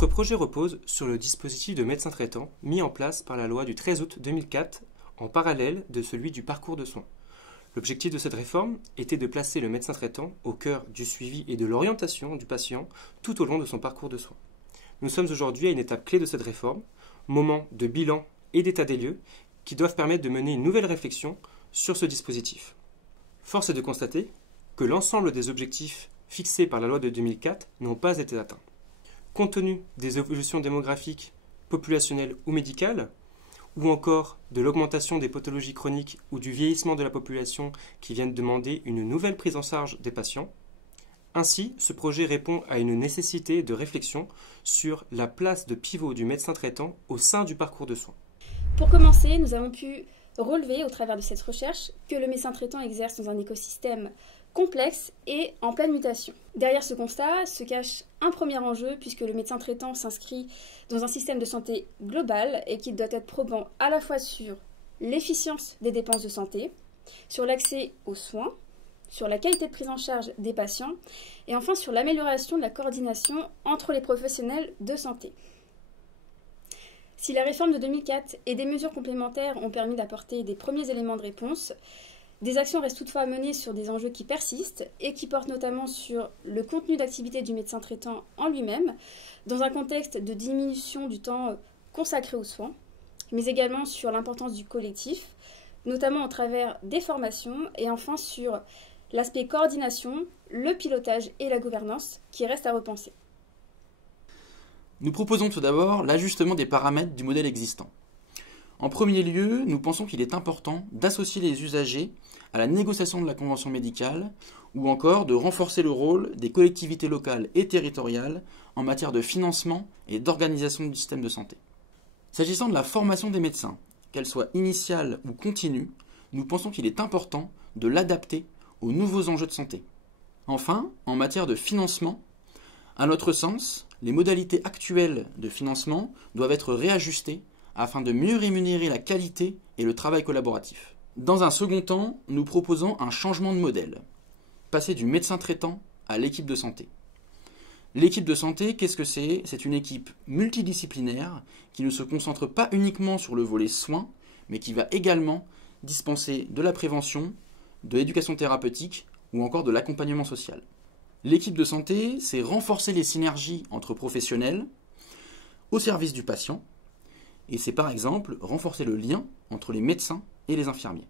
Notre projet repose sur le dispositif de médecin traitant mis en place par la loi du 13 août 2004 en parallèle de celui du parcours de soins. L'objectif de cette réforme était de placer le médecin traitant au cœur du suivi et de l'orientation du patient tout au long de son parcours de soins. Nous sommes aujourd'hui à une étape clé de cette réforme, moment de bilan et d'état des lieux qui doivent permettre de mener une nouvelle réflexion sur ce dispositif. Force est de constater que l'ensemble des objectifs fixés par la loi de 2004 n'ont pas été atteints. Compte tenu des évolutions démographiques, populationnelles ou médicales, ou encore de l'augmentation des pathologies chroniques ou du vieillissement de la population qui viennent demander une nouvelle prise en charge des patients. Ainsi, ce projet répond à une nécessité de réflexion sur la place de pivot du médecin traitant au sein du parcours de soins. Pour commencer, nous avons pu relever au travers de cette recherche que le médecin traitant exerce dans un écosystème complexe et en pleine mutation. Derrière ce constat se cache un premier enjeu puisque le médecin traitant s'inscrit dans un système de santé global et qui doit être probant à la fois sur l'efficience des dépenses de santé, sur l'accès aux soins, sur la qualité de prise en charge des patients et enfin sur l'amélioration de la coordination entre les professionnels de santé. Si la réforme de 2004 et des mesures complémentaires ont permis d'apporter des premiers éléments de réponse, des actions restent toutefois à mener sur des enjeux qui persistent et qui portent notamment sur le contenu d'activité du médecin traitant en lui-même, dans un contexte de diminution du temps consacré aux soins, mais également sur l'importance du collectif, notamment au travers des formations, et enfin sur l'aspect coordination, le pilotage et la gouvernance qui restent à repenser. Nous proposons tout d'abord l'ajustement des paramètres du modèle existant. En premier lieu, nous pensons qu'il est important d'associer les usagers à la négociation de la convention médicale ou encore de renforcer le rôle des collectivités locales et territoriales en matière de financement et d'organisation du système de santé. S'agissant de la formation des médecins, qu'elle soit initiale ou continue, nous pensons qu'il est important de l'adapter aux nouveaux enjeux de santé. Enfin, en matière de financement, à notre sens, les modalités actuelles de financement doivent être réajustées afin de mieux rémunérer la qualité et le travail collaboratif. Dans un second temps, nous proposons un changement de modèle, passer du médecin traitant à l'équipe de santé. L'équipe de santé, qu'est-ce que c'est? C'est une équipe multidisciplinaire qui ne se concentre pas uniquement sur le volet soins, mais qui va également dispenser de la prévention, de l'éducation thérapeutique ou encore de l'accompagnement social. L'équipe de santé, c'est renforcer les synergies entre professionnels au service du patient, et c'est par exemple renforcer le lien entre les médecins et les infirmiers.